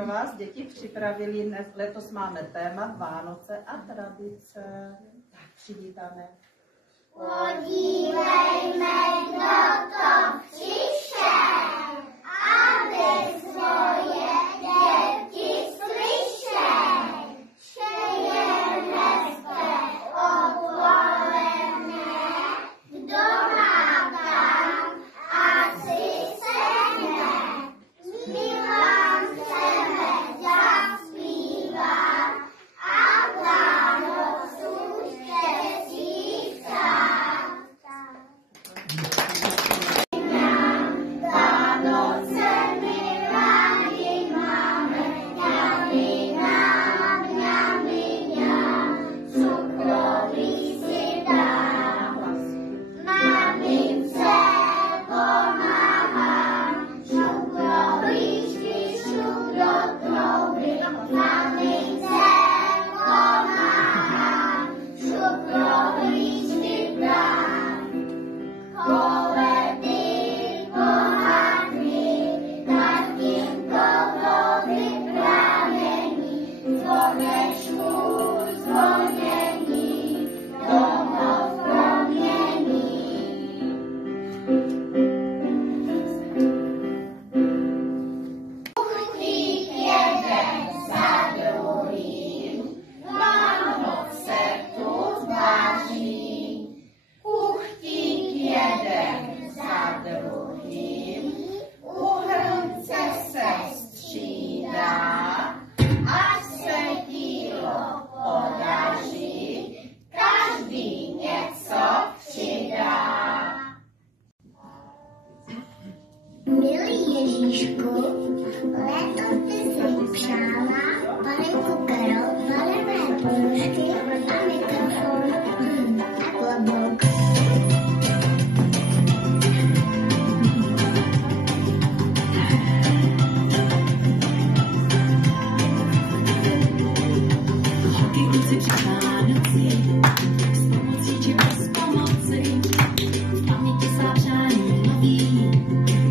pro vás děti připravili, letos máme téma Vánoce a tradice. Tak přivítáme. Podívejme, kdo to přišel, aby svoje děti slyšel. Přeje respekt odpoledne, kdo má tam asi sedne. My vám chceme zaspívat a Vánocům štěstí přát. Vánoce my rádi máme, mňami nám, mňami mňam, cukroví si dám. Mamince pomáhám, šup do líšky, šup do trouby. Mamince pomáhám, šup do líšky brám. Koledy pohádky, tatínko vody pramení, zvonečku zvonění, domov promění. Kuchlík jeden za druhým, Vánoce tu váží. Kuchtík jeden za druhým, u hrnce se střídá, až se dílo podaří, každý něco přidá. Milý Ježíšku, letos ty si přála panenku Karol, barevné ponožky a mikrofon a klobouk. Kluci při Vánoci, s pomocí či bez pomoci, v paměti svá přání noví,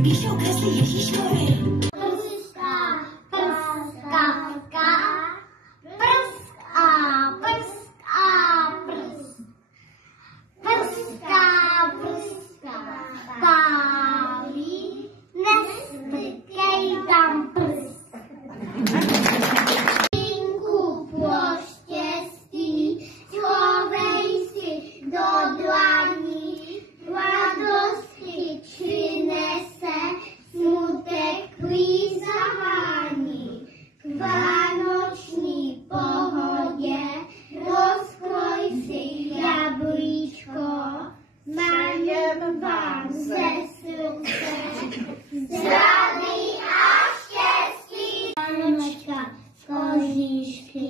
píšou kresly Ježíškovi. Prska, prska, prska, prska, prska, prska, prska, prska, pálí, nestykej tam prsk. Štěstí, schovej si do dlaní, radosti přinese, smutek klíč zahání. K vánoční pohodě rozkroj si jablíčko, majem vám ze srdce zdraví a štěstí. Vánočka z kožíšky,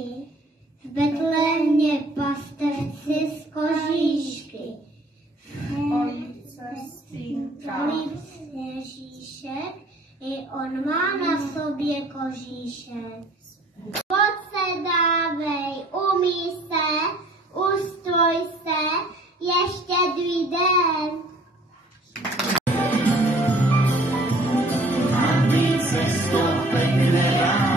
v Betlémě pasterci z kožíšky. Police spínka. Ježíšek, i on má na sobě kožíšek. Pojď se dávej, umí se, ustroj se, ještě druhý den. A my se stoupej rád.